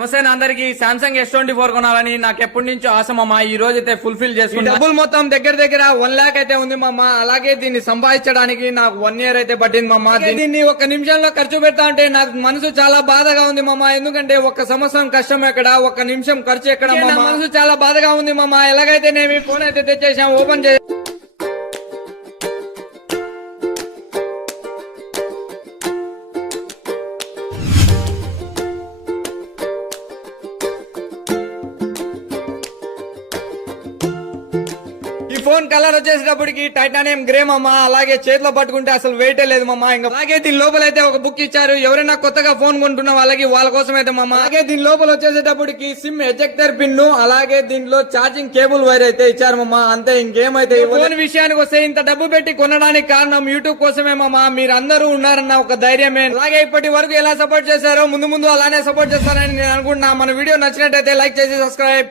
నమస్తే అందరికి Samsung S24 కొనాలని నాకు ఎప్పటి నుంచో ఆశ మామ. ఈ రోజు అయితే ఫుల్ఫిల్ చేసుకున్నా. డబ్బులు మొత్తం దగ్గర 1 లాక్ అయితే ఉంది మామ. అలాగే దీన్ని సంపాదించడానికి నాకు 1 ఇయర్ అయితే పట్టింది మామ. దీన్ని ఒక నిమిషంలో ఖర్చు పెడతా అంటే నాకు మనసు చాలా బాధగా ఉంది మామ. ఎందుకంటే ఒక సంవత్సరం కష్టం ఎక్కడ, ఒక నిమిషం ఖర్చు ఎక్కడ. మనసు చాలా బాధగా ఉంది మామ. ఎలాగైతే నేను ఈ ఫోన్ అయితే తెచ్చేసాం, ఓపెన్ చేసి ఈ ఫోన్ కలర్ వచ్చేసేటప్పటికి టైటానియం గ్రే మామ. అలాగే చేతిలో పట్టుకుంటే అసలు వెయిటే లేదు మామ. ఇంకా అలాగే దీని లోపల అయితే ఒక బుక్ ఇచ్చారు. ఎవరైనా కొత్తగా ఫోన్ కొంటున్న వాళ్ళ కోసం అయితే మామ. అలాగే దీని లోపల వచ్చేసేటప్పటికి సిమ్ ఎజెక్టర్ పిన్, అలాగే దీంట్లో ఛార్జింగ్ కేబుల్ వైర్ అయితే ఇచ్చారు మామ. అంతే, ఇంకేమైతే. ఫోన్ విషయానికి వస్తే ఇంత డబ్బు పెట్టి కొనడానికి కారణం యూట్యూబ్ కోసమే మామ. మీరు అందరూ ఉన్నారన్న ఒక ధైర్యమే. అలాగే ఇప్పటి వరకు ఎలా సపోర్ట్ చేశారో ముందు అలానే సపోర్ట్ చేస్తారని నేను అనుకుంటున్నా. మన వీడియో నచ్చినట్టయితే లైక్ చేసి సబ్స్క్రైబ్